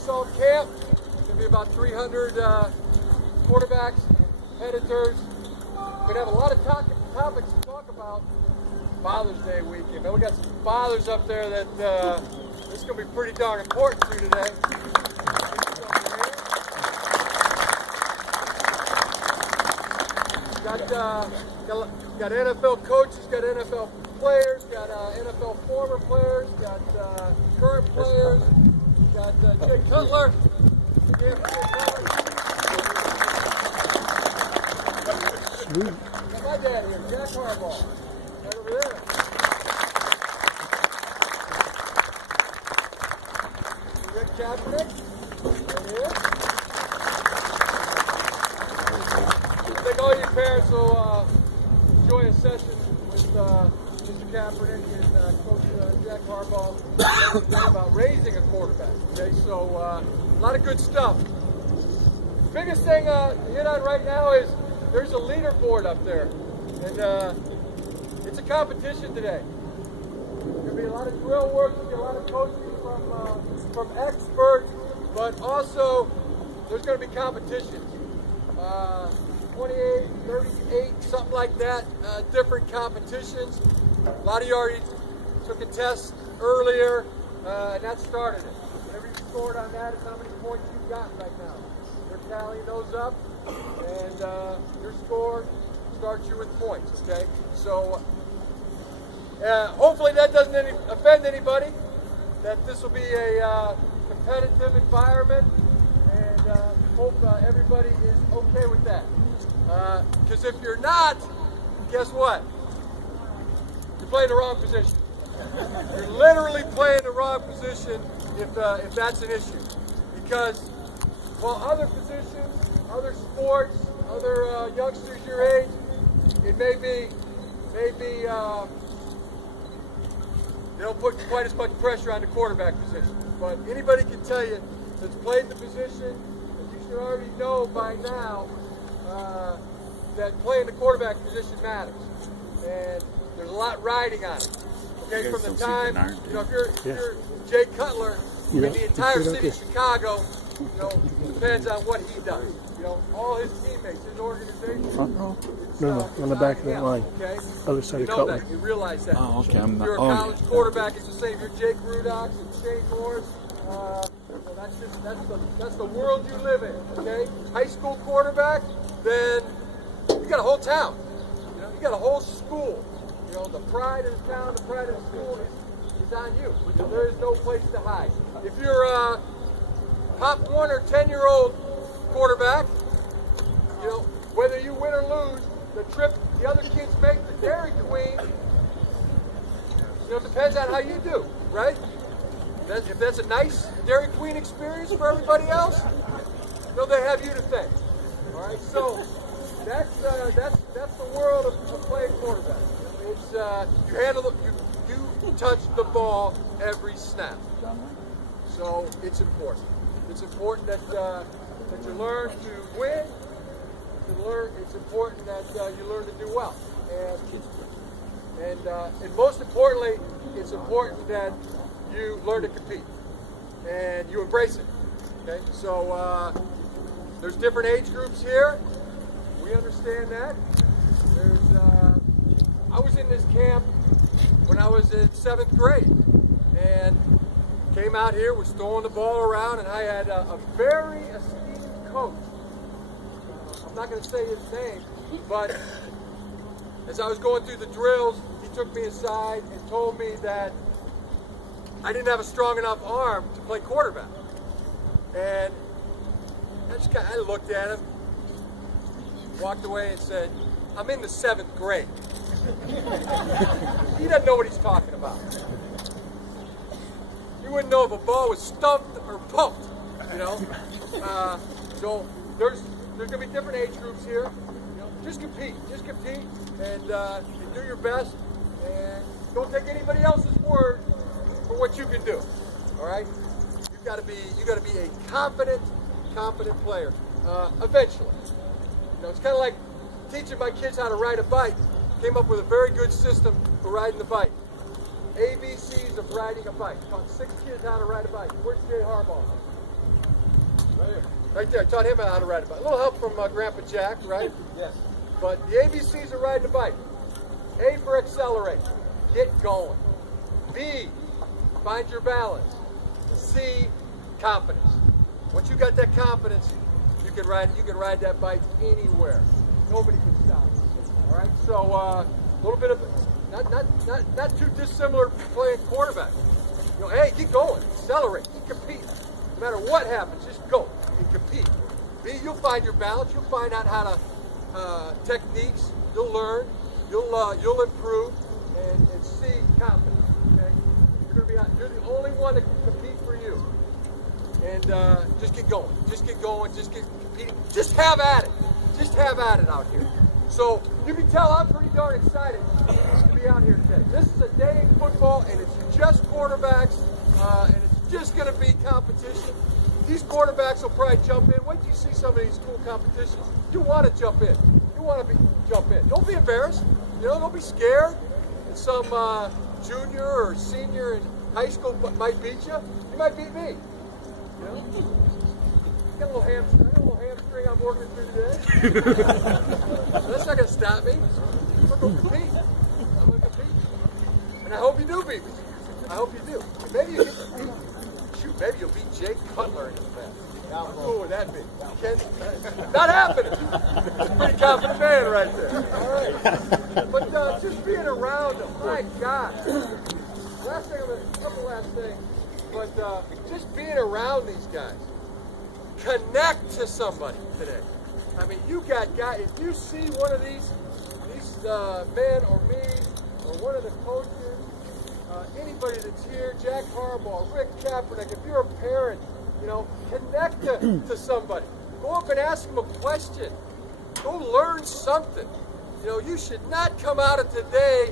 Aerial Asult Camp. It's going to be about 300 quarterbacks, competitors. We're going to have a lot of topics to talk about. Father's Day weekend. We got some fathers up there that this is going to be pretty darn important to today. Got NFL coaches, got NFL players, got NFL former players, got current players, got Jay Cutler. Sweet. Got my dad here, Jack Harbaugh, right over there. Rick Kaepernick, right here. I think all you parents will enjoy a session with Mr. Kaepernick and Coach Jack Harbaugh about raising a quarterback. Okay, so a lot of good stuff. Biggest thing to hit on right now is there's a leaderboard up there, and it's a competition today. There's going to be a lot of drill work, a lot of coaching from experts, but also there's going to be competitions. 28, 38, something like that, different competitions. A lot of you already took a test earlier, and that started it. Whatever you scored on that is how many points you've gotten right now. They're tallying those up, and your score starts you with points, okay? So hopefully that doesn't offend anybody, that this will be a competitive environment, and hope everybody is okay with that. Because if you're not, guess what? You're playing the wrong position. You're literally playing the wrong position if that's an issue. Because while other positions, other sports, other youngsters your age, it may be they don't put quite as much pressure on the quarterback position. But anybody can tell you that's played the position, that you should already know by now that playing the quarterback position matters, and there's a lot riding on it. Okay, from the time, you know, if you're Jay Cutler, in the entire city of Chicago, you know, depends on what he does. You know, all his teammates, his organization. No, on the back of that line. Okay, Other side you of know Cutler. that. You realize that. Oh, okay. I'm not. If you're a college quarterback, it's the same. You're Jake Rudox and Shane Morris. So that's the world you live in. Okay, high school quarterback, then you got a whole town. You know, you got a whole school. You know, the pride of the town, the pride of the school is on you. You know, there is no place to hide. If you're a top 1 or 10-year-old quarterback, you know, whether you win or lose, the trip the other kids make to Dairy Queen, you know, depends on how you do, right? If that's a nice Dairy Queen experience for everybody else, you know, they have you to thank. All right, so that's the world of playing quarterback. It's you touch the ball every snap. So it's important. It's important that you learn to win. It's important that you learn to do well, and most importantly, it's important that you learn to compete and you embrace it. Okay, so there's different age groups here. We understand that. I was in this camp when I was in 7th grade, and came out here, was throwing the ball around, and I had a very esteemed coach. I'm not going to say his name, but as I was going through the drills, he took me aside and told me that I didn't have a strong enough arm to play quarterback. And I looked at him, walked away and said, I'm in the 7th grade. He doesn't know what he's talking about. You wouldn't know if a ball was stumped or pumped, you know. So there's going to be different age groups here. You know, just compete, and do your best, and don't take anybody else's word for what you can do. All right, you got to be a confident player. Eventually, you know, it's kind of like teaching my kids how to ride a bike. Came up with a very good system for riding the bike. ABCs of riding a bike. Taught 6 kids how to ride a bike. Where's Jay Harbaugh? Right there. I taught him how to ride a bike. A little help from Grandpa Jack, right? Yes. But the ABCs of riding a bike. A for accelerate. Get going. B, find your balance. C, confidence. Once you got that confidence, you can ride that bike anywhere. Nobody can stop it. All right. So a little bit of not too dissimilar from playing quarterback. You know, hey, keep going, accelerate, keep competing. No matter what happens, just go and compete. B, you'll find your balance. You'll find out how to techniques. You'll learn. You'll improve. And C, confidence. Okay, you're gonna be out. You're the only one that can compete for you. And just get going. Just get going. Just get competing. Just have at it. Just have at it out here. So you can tell I'm pretty darn excited to be out here today. This is a day in football, and it's just quarterbacks, and it's just going to be competition. These quarterbacks will probably jump in. Wait till you see some of these cool competitions. You want to jump in. You want to jump in. Don't be embarrassed. You know, don't be scared. And some junior or senior in high school might beat you. You might beat me. You know? Got a little hamstring I'm working through today. That's not going to stop me. I'm going to compete. I'm going to compete. And I hope you do beat me. I hope you do. And maybe you get to beat. Shoot, maybe you'll beat Jake Cutler in the back. How cool would that be? Not happening. That's a pretty confident man right there. All right. But just being around them, my God. Last thing, a couple last things. But just being around these guys. Connect to somebody today. I mean, you got guys. If you see one of these men or me or one of the coaches, anybody that's here, Jack Harbaugh, Rick Kaepernick, if you're a parent, you know, connect to somebody. Go up and ask them a question. Go learn something. You know, you should not come out of today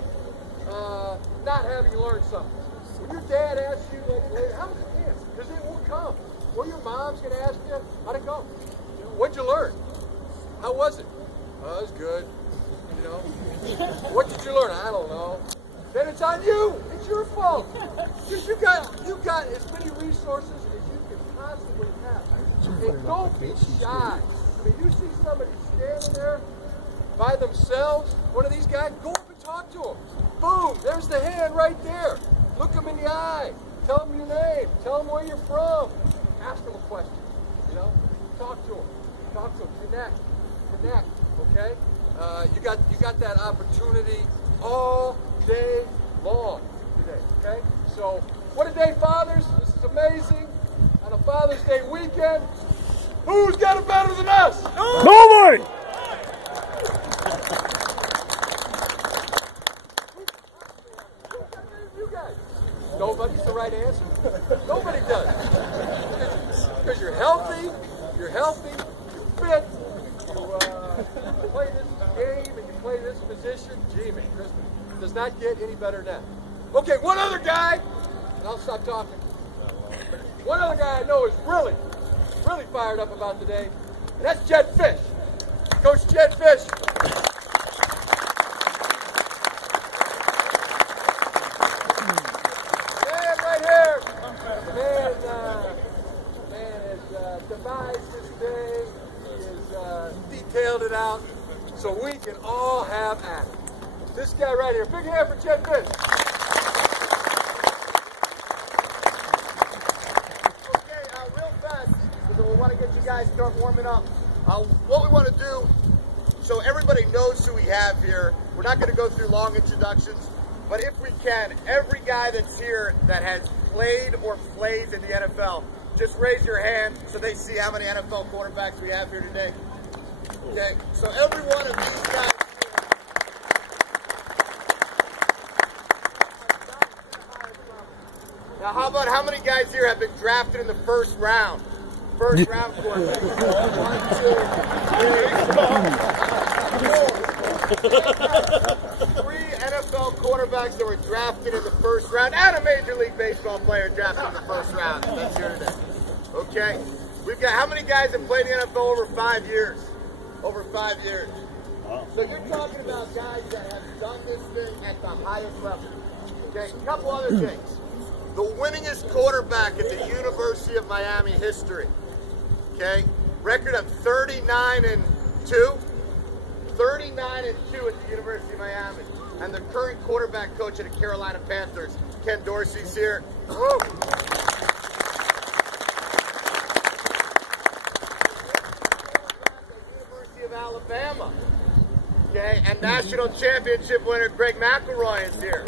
not having learned something. When your dad asks you, like, how was it dance? Because it won't come. Well, your mom's going to ask you, how'd it go? You know, what'd you learn? How was it? Oh, it was good. You know, what did you learn? I don't know. Then it's on you. It's your fault. Because you got as many resources as you can possibly have. And don't be shy. I mean, you see somebody standing there by themselves, one of these guys, go up and talk to them. Boom, there's the hand right there. Look them in the eye. Tell them your name. Tell them where you're from. Ask them a question. You know, talk to them. Talk to them. Connect. Okay. You got that opportunity all day long today. Okay. So what a day, fathers! This is amazing. On a Father's Day weekend, who's got it better than us? Nobody. Nobody's the right answer. Nobody does. Because you're healthy, you're fit, you play this game and you play this position. Gee, man, Christmas does not get any better than that. Okay, one other guy, and I'll stop talking. One other guy I know is really fired up about today, and that's Jed Fish. Coach Jed Fish. Devised this day, he has detailed it out so we can all have at it. This guy right here, big hand for Jed Fish. Okay, real fast, because we want to get you guys start warming up. What we want to do, so everybody knows who we have here. We're not going to go through long introductions, but if we can, every guy that's here that has played or plays in the NFL, just raise your hand so they see how many NFL quarterbacks we have here today. Okay, so every one of these guys. Now, how about how many guys here have been drafted in the first round? First round quarterback. 1, 2, 3, 4. 3 NFL quarterbacks that were drafted in the first round, and a Major League Baseball player drafted in the first round. That's here today. Okay, we've got how many guys have played in the NFL over 5 years? Over 5 years. Wow. So you're talking about guys that have done this thing at the highest level. Okay, a couple other things. The winningest quarterback in the University of Miami history. Okay, record of 39-2. 39-2 at the University of Miami. And the current quarterback coach of the Carolina Panthers, Ken Dorsey's here. Woo. University of Alabama. Okay, and national championship winner Greg McElroy is here.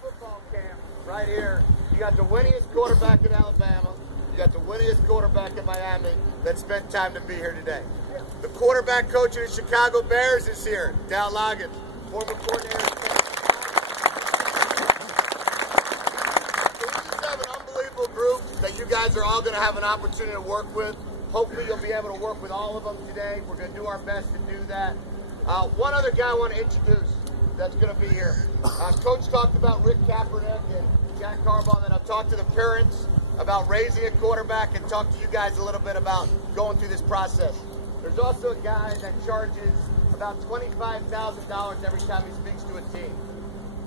Football camp right here. You got the winningest quarterback in Alabama. You got the winningest quarterback in Miami that spent time to be here today. The quarterback coach of the Chicago Bears is here, Dal Loggins, former coordinator. So we just have an unbelievable group that you guys are all going to have an opportunity to work with. Hopefully you'll be able to work with all of them today. We're going to do our best to do that. One other guy I want to introduce that's going to be here. Coach talked about Rick Kaepernick and Jack Harbaugh, and I've talked to the parents about raising a quarterback and talk to you guys a little bit about going through this process. There's also a guy that charges about $25,000 every time he speaks to a team.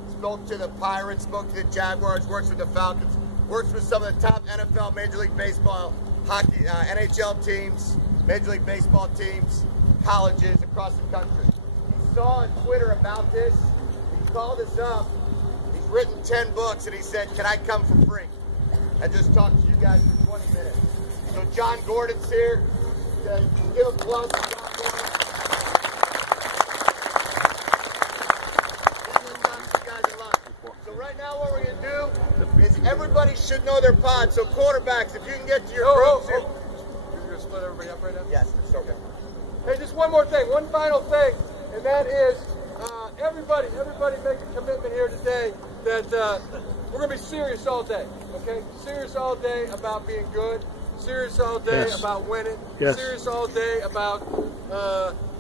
Spoke to the Pirates, spoke to the Jaguars, works with the Falcons, works with some of the top NFL, Major League Baseball, hockey, NHL teams, Major League Baseball teams, colleges across the country. He saw on Twitter about this, he called us up, he's written 10 books, and he said, can I come for free and just talk to you guys for 20 minutes. So John Gordon's here. Give a plug to John Gordon. So right now what we're going to do is everybody should know their pod. So quarterbacks, if you can get to your groups. You're going to split everybody up right now? Yes, it's okay. Hey, just one more thing, one final thing, and that is everybody make a commitment here today that we're going to be serious all day, okay? Serious all day about being good. Serious all day about winning. Serious all day about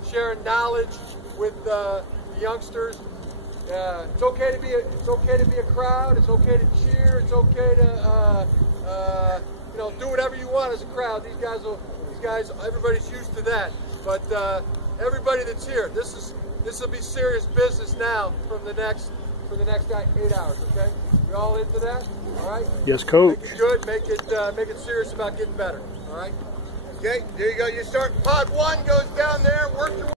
sharing knowledge with the youngsters. It's okay to be a crowd. It's okay to cheer. It's okay to do whatever you want as a crowd. These guys, everybody's used to that. But everybody that's here, this will be serious business now from the next 8 hours. Okay, we all into that? All right. Yes, coach. Make it good. Make it serious about getting better. All right. Okay. There you go. You start. Pod 1 goes down there. Work your